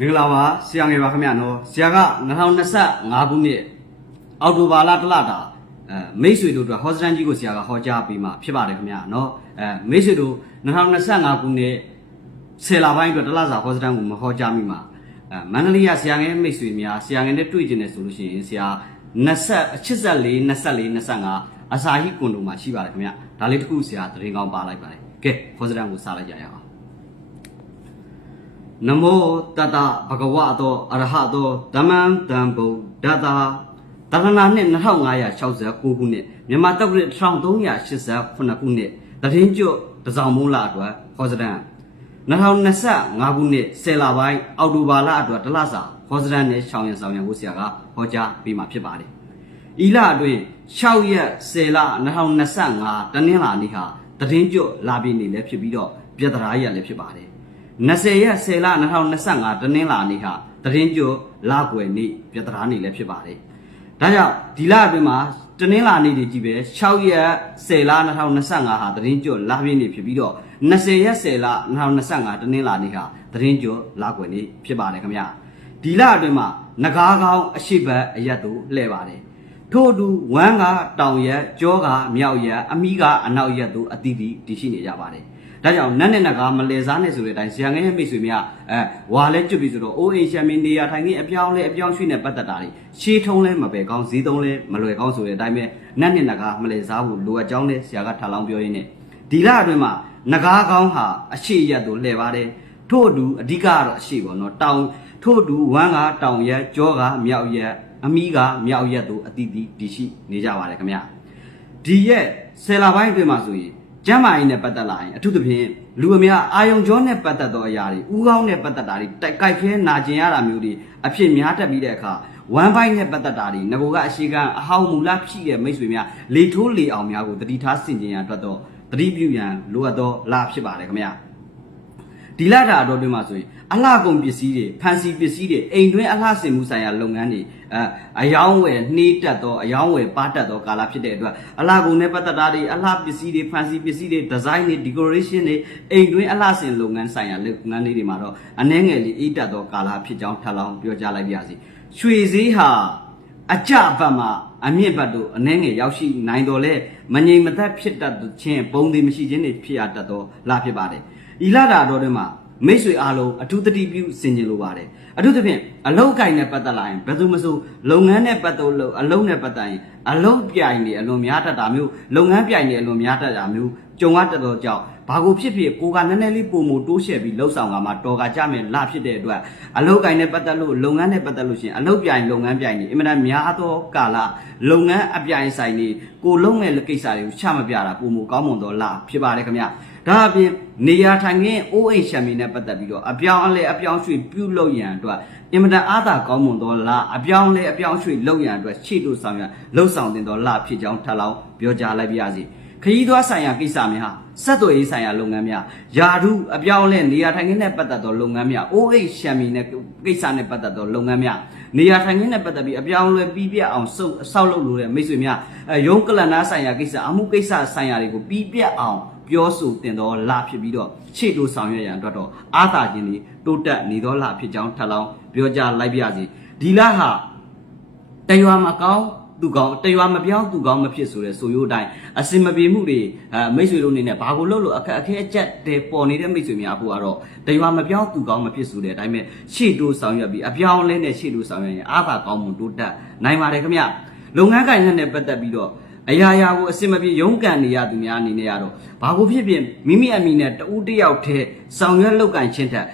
မင်္ဂလာပါဆရာငယ်ပါခင်ဗျာနော်ဆရာက2025ခုနှစ်အောက်တိုဘာလတလတာအဲမိတ်ဆွေတို့အတွက်ဟောစတန်ကြီးကိုဆရာကဟောကြားပေးမှာဖြစ်ပါတယ်ခင်ဗျာနော်အဲမိတ်ဆွေတို့2025ခုနှစ်ဆယ်လပိုင်းအတွက်တလစာဟောစတန်ကိုမဟောကြားမိမှာအဲမန္တလေးကဆရာငယ်မိတ်ဆွေများဆရာငယ်နဲ့တွေ့ကျင်တယ်ဆိုလို့ရှိရင်ဆရာ20 84 24 25အစာဟိကွန်ဒိုမှာရှိပါတယ်ခင်ဗျာဒါလေးတစ်ခုဆရာသတရင်ကောင်းပါလိုက်ပါတယ်ကဲဟောစတန်ကိုစလိုက်ကြရအောင် နမောတတဘဂဝတောအရဟတောဓမ္မံတံဗုဒ္ဓတာတရဏနှစ်2569ခုနှစ်မြန်မာတက္ကရာ1389ခုနှစ်တရင်ကျွတ်တစောင်းမုန်းလာအတွက်ဟောစဒန်2025ခုနှစ်ဆယ်လပိုင်းအောက်တိုဘာလအတွက်တလစာဟောစဒန်နဲ့ရှောင်းရံဆောင်ရံကိုဆရာကဟောကြားပေးမှာဖြစ်ပါတယ်။ဤလအတွင်း6ရက်10လ2025တနင်္လာနေ့ဟာတရင်ကျွတ်လာပြီနေလည်းဖြစ်ပြီးတော့ပြတရာရက်လည်းဖြစ်ပါတယ်။ 20ရက်10လ2025တနင်္လာနေ့ဟာတရင်ကျော်လကွယ်နေ့ပြတရာနေ့လည်းဖြစ်ပါတယ်။ဒါကြောင့်ဒီလအတွင်းမှာတနင်္လာနေ့တွေကြီးပဲ6ရက်10လ2025ဟာတရင်ကျော်လပြည့်နေ့ဖြစ်ပြီးတော့20ရက်10လ2025တနင်္လာနေ့ဟာတရင်ကျော်လကွယ်နေ့ဖြစ်ပါတယ်ခင်ဗျာ။ဒီလအတွင်းမှာငကားကောင်းအရှိတ်ဘက်အရက်တို့လှည့်ပါတယ်။ထို့အတူဝမ်းကတောင်ရက်ကြောကမြောက်ရက်အမိကအနောက်ရက်တို့အသီးသီးတည်ရှိနေကြပါတယ်။ ဒါကြောင့်နတ်နဲ့နတ်ကမလဲစားနဲ့ဆိုတဲ့အတိုင်းဇာငယ်ရဲ့မိတ်ဆွေများအဲဝါလဲကျွတ်ပြီဆိုတော့အိုးအိမ်ရှမ်းမင်းနေရာထိုင်ခင်းအပြောင်းလဲအပြောင်းရွှေ့နဲ့ပတ်သက်တာတွေရှေးထုံးလဲမပယ်ကောင်းဈေးသုံးလဲမလွယ်ကောင်းဆိုတဲ့အတိုင်းပဲနတ်နဲ့နတ်ကမလဲစားဖို့လိုအပ်ကြောင်းလဲဆရာကထပ်လောင်းပြောရင်းနဲ့ဒီလအတွင်းမှာနဂါးကောင်းဟာအရှိရက်တို့လှည့်ပါတယ်ထို့အတူအဓိကကတော့အရှိပေါ့နော်တောင်ထို့အတူဝမ်းကတောင်ရက်ကြောကမြောက်ရက်အမိကမြောက်ရက်တို့အတိအသီးတည်ရှိနေကြပါတယ်ခင်ဗျာဒီရက်ဆယ်လပိုင်းအတွင်းမှာဆိုရင် ကျမ်းမာရေးနဲ့ပတ်သက်လာရင်အထူးသဖြင့်လူအများအာယုံကြောနဲ့ပတ်သက်သောအရာတွေဥကောင်းနဲ့ပတ်သက်တာတွေတိုက်ကြိုက်ခဲနာကျင်ရတာမျိုးတွေအဖြစ်များတက်ပြီးတဲ့အခါဝမ်ဘိုင်းနဲ့ပတ်သက်တာတွေငကိုကအရှိကအဟောင်းမူလဖြစ်တဲ့မိတ်ဆွေများလေထိုးလေအောင်များကိုတတိထားဆင်ခြင်ရန်အတွက်တော့တတိပြုရန်လိုအပ်သောလဖြစ်ပါတယ်ခင်ဗျာ ဒီလတာအတော်တွင်းမှာဆိုရင်အလှကုန်ပစ္စည်းတွေဖန်စီပစ္စည်းတွေအိမ်တွင်းအလှဆင်မှုဆိုင်ရာလုပ်ငန်းတွေအဲအယောင်းဝယ်နှေးတက်သောအယောင်းဝယ်ပါတက်သောကာလဖြစ်တဲ့အတွက်အလှကုန်နဲ့ပတ်သက်တာတွေအလှပစ္စည်းတွေဖန်စီပစ္စည်းတွေဒီဇိုင်းတွေ decoration တွေအိမ်တွင်းအလှဆင်လုပ်ငန်းဆိုင်ရာလုပ်ငန်းလေးတွေမှာတော့အနှဲငယ်လေးအေးတက်သောကာလဖြစ်ကြောင်းထပ်လောင်းပြောကြားလိုက်ပါရစေရွှေဈေးဟာအကြဘတ်မှာအမြင့်ဘတ်တို့အနှဲငယ်ရောက်ရှိနိုင်တော်လဲမငြိမ်မသက်ဖြစ်တတ်ခြင်းပုံသေးမရှိခြင်းတွေဖြစ်ရတတ်သောလဖြစ်ပါတယ်။ ဤလတာတော်တွေမှာမိတ်ဆွေအားလုံးအထူးတတိပြုဆင်ခြင်လိုပါတယ်။အထူးသဖြင့်အလောက်ကိုင်းနဲ့ပတ်သက်လာရင်ဘယ်သူမဆိုလုပ်ငန်းနဲ့ပတ်သက်လို့အလုံးနဲ့ပတ်သက်ရင်အလုံးပြိုင်နေအလွန်များတတ်တာမျိုးလုပ်ငန်းပြိုင်နေအလွန်များတတ်တာမျိုးကြုံရတတ်သောကြောင့်ဘာကိုဖြစ်ဖြစ်ကိုကနည်းနည်းလေးပုံမတိုးရှက်ပြီးလှုပ်ဆောင်ကမှတော်ကကြမယ်လဖြစ်တဲ့အတွက်အလုပ်ကိုင်နဲ့ပတ်သက်လို့လုပ်ငန်းနဲ့ပတ်သက်လို့ရှရင်အလုပ်ပြိုင်လုပ်ငန်းပြိုင်နေအင်မတန်များသောကာလလုပ်ငန်းအပြိုင်ဆိုင်နေကိုလုံးမဲ့ကိစ္စတွေကိုချမပြတာပုံမကောင်းမွန်သောလဖြစ်ပါတယ်ခင်ဗျ ဒါအပြင်နေရာထိုင်ခင်းအိုးအိမ်ရှံမီနဲ့ပတ်သက်ပြီးတော့အပြောင်းအလဲအပြောင်းရွှေ့ပြုလုပ်ရန်အတွက်အင်မတန်အားသာကောင်းမွန်သောလအပြောင်းလဲအပြောင်းရွှေ့လုပ်ရန်အတွက်ရှေ့တို့ဆောင်ရန်လှုပ်ဆောင်တင်သောလဖြစ်ကြောင်းထပ်လောင်းပြောကြားလိုက်ပါရစေခရီးသွားဆိုင်ရာကိစ္စများဆက်သွယ်ရေးဆိုင်ရာလုပ်ငန်းများယာဓုအပြောင်းအလဲနေရာထိုင်ခင်းနဲ့ပတ်သက်သောလုပ်ငန်းများအိုးအိမ်ရှံမီနဲ့ကိစ္စနဲ့ပတ်သက်သောလုပ်ငန်းများနေရာထိုင်ခင်းနဲ့ပတ်သက်ပြီးအပြောင်းအလဲပြီးပြတ်အောင်စုပ်ဆောက်လုပ်လို့တဲ့မိတ်ဆွေများအဲရုံးကလန်နာဆိုင်ရာကိစ္စအမှုကိစ္စဆိုင်ရာတွေကိုပြီးပြတ်အောင် ပြောဆိုတင်သောလဖြစ်ပြီးတော့ခြေတိုးဆောင်ရွက်ရန်အတွက်တော့အာသာခြင်းတွေတိုးတက်နေသောလဖြစ်ကြောင်းထပ်လောင်းပြောကြားလိုက်ပါရစေဒီလဟာတရွာမကောင်းသူကောင်းတရွာမပြောင်းသူကောင်းမဖြစ်ဆိုတဲ့ဆိုရိုးအတိုင်းအစင်မပြေမှုတွေအဲမိတ်ဆွေတို့အနေနဲ့ဘာကိုလုပ်လို့အခက်အခဲအကျက်တွေပေါ်နေတဲ့မိတ်ဆွေများအဖို့ကတော့တရွာမပြောင်းသူကောင်းမဖြစ်ဆိုတဲ့အတိုင်းပဲရှေ့တိုးဆောင်ရွက်ပြီးအပြောင်းအလဲနဲ့ရှေ့တိုးဆောင်ရွက်ရင်အာသာကောင်းမှုတိုးတက်နိုင်ပါတယ်ခင်ဗျလုပ်ငန်းကိုင်နဲ့ပတ်သက်ပြီးတော့ အရာရာကိုအစင်မပြေရုန်းကန်နေရသူများအနေနဲ့ရတော့ဘာကိုဖြစ်ဖြစ်မိမိအမိနဲ့တဦးတစ်ယောက်တည်းဆောင်ရွက်လုပ်ကန်ချင်းထက်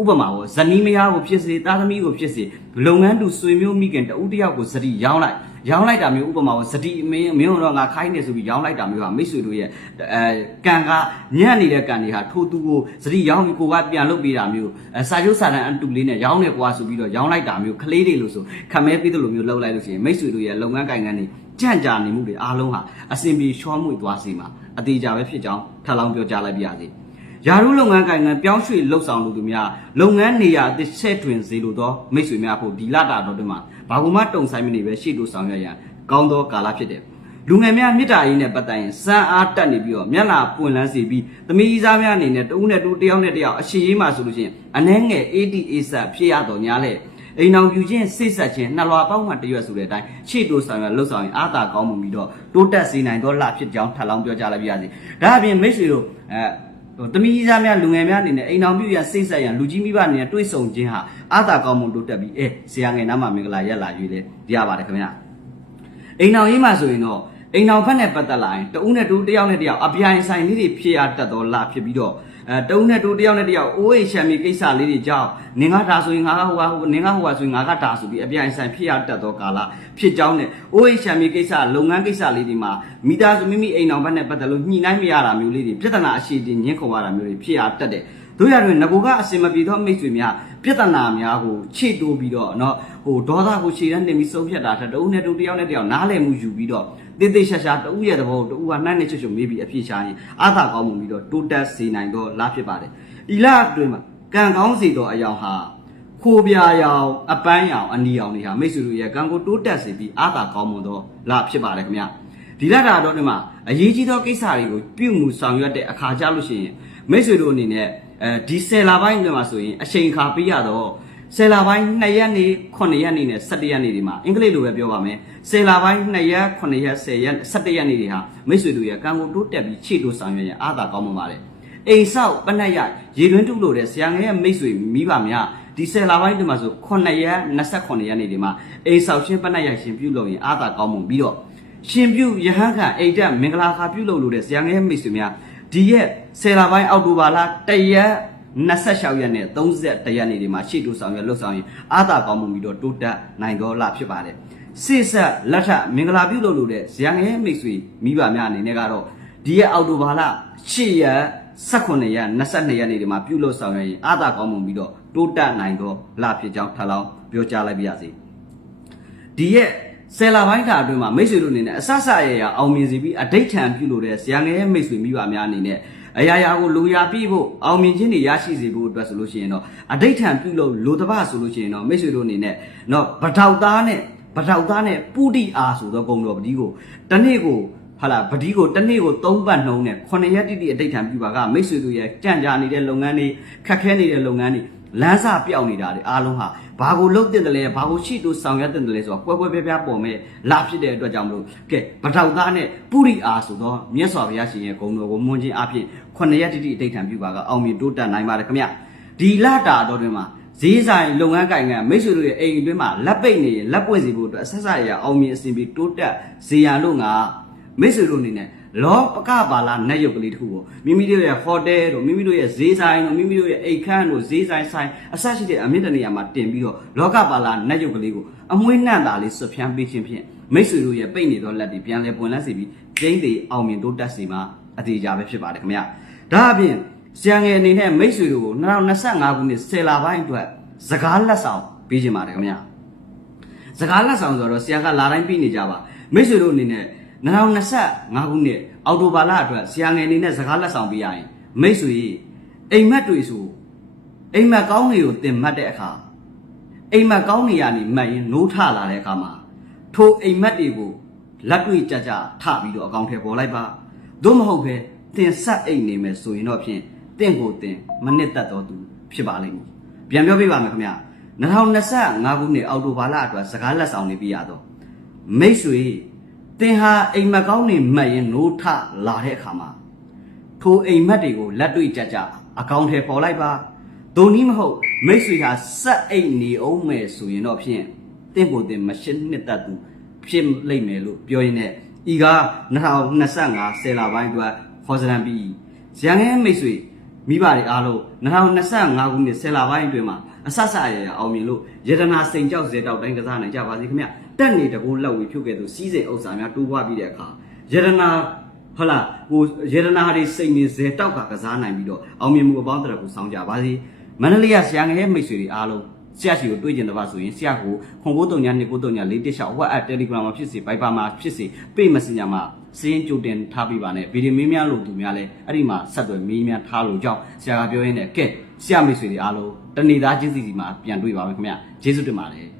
ဥပမာပေါ့ဇနီးမယားကိုဖြစ်စေသားသမီးကိုဖြစ်စေလုပ်ငန်းတူဆွေမျိုးမိခင်တဦးတစ်ယောက်ကိုစတိရောင်းလိုက်ရောင်းလိုက်တာမျိုးဥပမာပေါ့စတိမင်းမင်းတို့တော့ငါခိုင်းနေဆိုပြီးရောင်းလိုက်တာမျိုးဟာမိတ်ဆွေတို့ရဲ့အဲကံကညံ့နေတဲ့ကံတွေဟာထိုးသူကိုစတိရောင်းပြီးကိုကပြန်လုပ်ပေးတာမျိုးအဲစာချုပ်စာတမ်းအတူလေးနဲ့ရောင်းနေကွာဆိုပြီးတော့ရောင်းလိုက်တာမျိုးကလေးတွေလို့ဆိုခမဲပေးတယ်လို့မျိုးလုပ်လိုက်လို့ရှိရင်မိတ်ဆွေတို့ရဲ့လုပ်ငန်းကိုင်ငန်းတွေ ကြံ့ကြာနေမှုတွေအားလုံးဟာအစဉ်ပြေချောမွေ့သွားစေမှာအသေးကြပဲဖြစ်ကြောင်းထပ်လောင်းပြောကြားလိုက်ပါရစေ။ယာရုလုပ်ငန်းကိုင်ငန်းပြောင်းရွှေ့လှုပ်ဆောင်လူသူများလုပ်ငန်းနေရာအသစ်ဆက်တွင်စေလိုသောမိတ်ဆွေများဖို့ဒီလတာတော်တွင်မှာဘာကူမှတုံဆိုင်မနေပဲရှေ့တို့ဆောင်ရွက်ရန်ကောင်းသောကာလဖြစ်တယ်။လူငယ်များမြစ်တာရေးနဲ့ပတ်သက်ရင်စံအားတက်နေပြီးတော့မျက်လာပွင့်လန်းစေပြီးသမီးစားများအနေနဲ့တဦးနဲ့တူတယောက်နဲ့တယောက်အရှိရေးမှဆိုလို့ရှိရင်အနှဲငယ် ADA ဆက်ဖြစ်ရတော့ညာလေ အိမ်အောင်ပြူချင်းစိတ်ဆက်ချင်းနှလွာပေါင်းမှတရွက်ဆိုတဲ့အတိုင်းရှေ့တိုးဆောင်ရလှုပ်ဆောင်ရင်အာသာကောင်းမှုပြီးတော့တိုးတက်စေနိုင်တော့လှဖြစ်ကြောင်းထပ်လောင်းပြောကြားလိုက်ပါရစေဒါအပြင်မိတ်ဆွေတို့အဲဟိုတမီးစားများလူငယ်များအနေနဲ့အိမ်အောင်ပြူရစိတ်ဆက်ရန်လူကြီးမိဘအနေနဲ့တွေးဆုံခြင်းဟာအာသာကောင်းမှုတိုးတက်ပြီးအဲဆရာငယ်နားမှာမင်္ဂလာရက်လာရွေးလေရပါတယ်ခင်ဗျာအိမ်တော်ရေးမှာဆိုရင်တော့အိမ်တော်ဘက်နဲ့ပတ်သက်လာရင်တဦးနဲ့တူတယောက်နဲ့တယောက်အပြိုင်ဆိုင်လေးတွေဖြစ်ရတတ်တော့လာဖြစ်ပြီးတော့ အဲတဦးနဲ့တူတယောက်နဲ့တယောက်အိုးအိမ်ရှံမီကိစ္စလေးတွေကြောင့်နင်ကဒါဆိုရင်ငါကဟိုကဟိုနင်ကဟိုကဆိုရင်ငါကဒါဆိုပြီးအပြိုင်ဆိုင်ဖြစ်ရတတ်တော့ကာလဖြစ်ကြောင်းနဲ့အိုးအိမ်ရှံမီကိစ္စလုပ်ငန်းကိစ္စလေးတွေမှာမိသားစုမိမိအိမ်တော်ဘက်နဲ့ပတ်သက်လို့ညှိနှိုင်းမရတာမျိုးလေးတွေပြဿနာအရှိတင်ညှင်းခုံရတာမျိုးတွေဖြစ်ရတတ်တယ် တို့ရတွင်ငကိုကအစင်မပြေသောမိတ်ဆွေများပြဿနာများကိုခြေတိုးပြီးတော့เนาะဟိုဒေါသကိုခြေတန်းတင်ပြီးဆုံးဖြတ်တာထက်တဦးနဲ့တူတယောက်နဲ့တယောက်နားလည်မှုယူပြီးတော့တိတ်တိတ်ရှာရှာတဦးရဲ့သဘောတဦးကနှမ်းနဲ့ချွတ်ချွတ်မေးပြီးအပြည့်ရှာရင်အာသာကောင်းမှုပြီးတော့တိုးတက်စေနိုင်တော့လားဖြစ်ပါတယ်။ဤလအတွင်းမှာကံကောင်းစေသောအယောင်ဟာခိုးပြာရောင်အပန်းရောင်အနီရောင်တွေဟာမိတ်ဆွေတို့ရဲ့ကံကိုတိုးတက်စေပြီးအာသာကောင်းမှုတော့လားဖြစ်ပါတယ်ခင်ဗျာ။ဒီလတာတော့ဒီမှာအရေးကြီးသောကိစ္စတွေကိုပြုမှုဆောင်ရွက်တဲ့အခါကြလို့ရှိရင်မိတ်ဆွေတို့အနေနဲ့ အဲဒီဆယ်လပိုင်းတွေမှာဆိုရင်အချိန်အခါပေးရတော့ဆယ်လပိုင်း2ရက်နေ9ရက်နေနဲ့17ရက်နေဒီမှာအင်္ဂလိပ်လိုပဲပြောပါမယ်ဆယ်လပိုင်း2ရက်9ရက်10ရက်17ရက်နေတွေဟာမိတ်ဆွေတို့ရဲ့ကံကိုတိုးတက်ပြီးခြေတိုးဆောင်ရွက်ရအားသာကောင်းမှပါတယ်အိမ်ဆောက်ပနက်ရရေတွင်းတုလို့တဲ့ဆရာငယ်ရဲ့မိတ်ဆွေမိဘများဒီဆယ်လပိုင်းတွေမှာဆို9ရက်28ရက်နေဒီမှာအိမ်ဆောက်ချင်းပနက်ရရှင်ပြုလုပ်ရင်အားသာကောင်းမှုပြီးတော့ရှင်ပြုယဟန်ခံအိတ်တက်မင်္ဂလာခါပြုလုပ်လို့တဲ့ဆရာငယ်ရဲ့မိတ်ဆွေများ ဒီရက်ဆယ်လပိုင်းအောက်တိုဘာလ1ရက်26ရက်နဲ့31ရက်နေ့ဒီမှာရှေ့တိုးဆောင်ရွက်လှုပ်ဆောင်ရင်အာသာကောင်းမှုပြီးတော့တိုးတက်နိုင်တော်လာဖြစ်ပါတယ်စိဆက်လက်ထမင်္ဂလာပြုလုပ်လို့တဲ့ဇယံငယ်မိတ်ဆွေမိဘများအနေနဲ့ကတော့ဒီရက်အောက်တိုဘာလ8ရက်18ရက်22ရက်နေ့ဒီမှာပြုလုပ်ဆောင်ရွက်ရင်အာသာကောင်းမှုပြီးတော့တိုးတက်နိုင်တော်လာဖြစ်ကြောင်းထပ်လောင်းပြောကြားလိုက်ပါရစေဒီရက် ဆယ်လာပိုင်းခါအတွင်းမှာမိတ်ဆွေတို့အနေနဲ့အဆဆရရအောင်မြင်စီပြီးအဋိဋ္ဌံပြုလို့တဲ့ဇယံငယ်ရဲ့မိတ်ဆွေမိဘများအနေနဲ့အရာရာကိုလူရာပြည့်ဖို့အောင်မြင်ခြင်းတွေရရှိစေဖို့အတွက်ဆိုလို့ရှိရင်တော့အဋိဋ္ဌံပြုလို့လူတပဆိုလို့ရှိရင်တော့မိတ်ဆွေတို့အနေနဲ့တော့ဗထောက်သားနဲ့ဗထောက်သားနဲ့ပုတိအားဆိုသောဂုံတော်ပတိကိုတနေ့ကိုဟာလာပတိကိုတနေ့ကို၃ပတ်နှုံးနဲ့9ရက်တိတိအဋိဋ္ဌံပြုပါကမိတ်ဆွေတို့ရဲ့ကြံ့ကြာနေတဲ့လုပ်ငန်းတွေခက်ခဲနေတဲ့လုပ်ငန်းတွေ လမ်းစာပြောက်နေတာတွေအားလုံးဟာဘာကိုလုတ်တင်တယ်လဲဘာကိုရှိတူဆောင်ရွက်တင်တယ်လဲဆိုတော့ကွဲကွဲပြားပြားပေါ်မဲ့လာဖြစ်တဲ့အတွက်ကြောင့်မလို့ကဲဗထောက်သားနဲ့ပုရိအားဆိုတော့မြတ်စွာဘုရားရှင်ရဲ့ဂုဏ်တော်ကိုမွန်းခြင်းအပြင်ခုနှစ်ရက်တိတိအဋိဋ္ဌံပြုပါကအောင်မြင်တိုးတက်နိုင်ပါတယ်ခင်ဗျဒီလတာတော်တွင်မှာဈေးဆိုင်လုပ်ငန်းကိုင်ငံမိတ်ဆွေတို့ရဲ့အိမ်အတွင်းမှာလက်ပိတ်နေရင်လက်ပွင့်စီဖို့အတွက်အဆက်ဆက်ရအောင်မြင်အစဉ်ပြီးတိုးတက်ဇေယံလို့ငါမိတ်ဆွေတို့အနေနဲ့ လောပကပါလာနတ်ရုပ်ကလေးတစ်ခုကိုမိမိတို့ရဲ့ဟိုတယ်တို့မိမိတို့ရဲ့ဈေးဆိုင်တို့မိမိတို့ရဲ့အိတ်ခမ်းတို့ဈေးဆိုင်ဆိုင်အဆက်ရှိတဲ့အမြင့်တနေရာမှာတင်ပြီးတော့လောကပါလာနတ်ရုပ်ကလေးကိုအမွှေးနှံ့တာလေးဆွဖြန်းပေးခြင်းဖြင့်မိတ်ဆွေတို့ရဲ့ပိတ်နေသောလက်တွေပြန်လဲပွင့်လန်းစေပြီးကျင်းသေးအောင်မြင်တိုးတက်စေမှာအသေးကြပဲဖြစ်ပါတယ်ခင်ဗျာဒါအပြင်ဆရာငယ်အနေနဲ့မိတ်ဆွေတို့ကို2025ခုနှစ်10လပိုင်းအတွက်စကားလက်ဆောင်ပေးခြင်းပါတယ်ခင်ဗျာစကားလက်ဆောင်ဆိုတော့ဆရာကလာတိုင်းပြီးနေကြပါမိတ်ဆွေတို့အနေနဲ့ 2025ခုနှစ်အောက်တိုဘာလအတွက်ဆရာငယ်အနေနဲ့စကားလက်ဆောင်ပေးရရင်မိတ်ဆွေအိမ်မက်တွေဆိုအိမ်မက်ကောင်းတွေကိုတင်မှတ်တဲ့အခါအိမ်မက်ကောင်းတွေကနေမှတ်ရင်နိုးထလာတဲ့အခါမှာထိုအိမ်မက်တွေကိုလက်တွေ့ကြကြထပြီးတော့အကောင့်ထဲပေါ်လိုက်ပါသို့မဟုတ်ပဲတင်ဆက်အိမ်နေမယ်ဆိုရင်တော့ဖြင့်တင့်ကိုတင်မနစ်သက်တော်သူဖြစ်ပါလိမ့်မယ်ပြန်ပြောပြပါမယ်ခင်ဗျာ2025ခုနှစ်အောက်တိုဘာလအတွက်စကားလက်ဆောင်နေပြရတော့မိတ်ဆွေ သင်ဟာအိမ်မက်ကောင်းနေမှတ်ရင်နိုးထလာတဲ့အခါမှာထိုအိမ်မက်တွေကိုလက်တွေ့ကြကြအကောင့်ထဲပေါ်လိုက်ပါဒုံနည်းမဟုတ်မိတ်ဆွေဟာစက်အိတ်နေအောင်မယ်ဆိုရင်တော့ဖြင့်တင့်ကိုတင်မရှင်းနှစ်သက်သူဖြစ်လိမ့်မယ်လို့ပြောရင်းနဲ့ဤကား2025ဆယ်လပိုင်းအတွက်ခေါ်စရံပြီးရန်ငယ်မိတ်ဆွေမိဘတွေအားလုံး2025ခုနှစ်ဆယ်လပိုင်းအတွင်းမှာအဆဆရရအောင်မြင်လို့ယတနာစိန်ကြောက်စေတောက်တိုင်းကစားနိုင်ကြပါစေခင်ဗျ တက်နေတကူလောက်ဝေဖြုတ်ခဲ့သူစီးစိမ်ဥစ္စာများတိုးပွားပြီးတဲ့အခါယတနာဟုတ်လားဟိုယတနာတွေစိတ်နေစေတောက်ကကစားနိုင်ပြီးတော့အောင်မြင်မှုအပေါင်းတရကိုစောင်းကြပါစေမန္တလေးရဆရာငယ်မိတ်ဆွေတွေအားလုံးဆရာရှိကိုတွေ့ကျင်တဲ့ပါဆိုရင်ဆရာကိုခွန်ကိုတုံညာနှစ်ကိုတုံညာလေးတစ်လျှောက် WhatsApp Telegram မှာဖြစ်စေ Viber မှာဖြစ်စေ Pay Messenger မှာစင်းကြိုတင်ထားပေးပါနဲ့ဗီဒီယိုမင်းများလို့သူများလဲအဲ့ဒီမှာဆက်သွယ်မင်းများထားလို့ကြောင်းဆရာကပြောရင်းနဲ့ကဲဆရာမိတ်ဆွေတွေအားလုံးတဏီသားချင်းစီစီမှာပြန်တွေ့ပါမယ်ခင်ဗျကျေးဇူးတင်ပါတယ်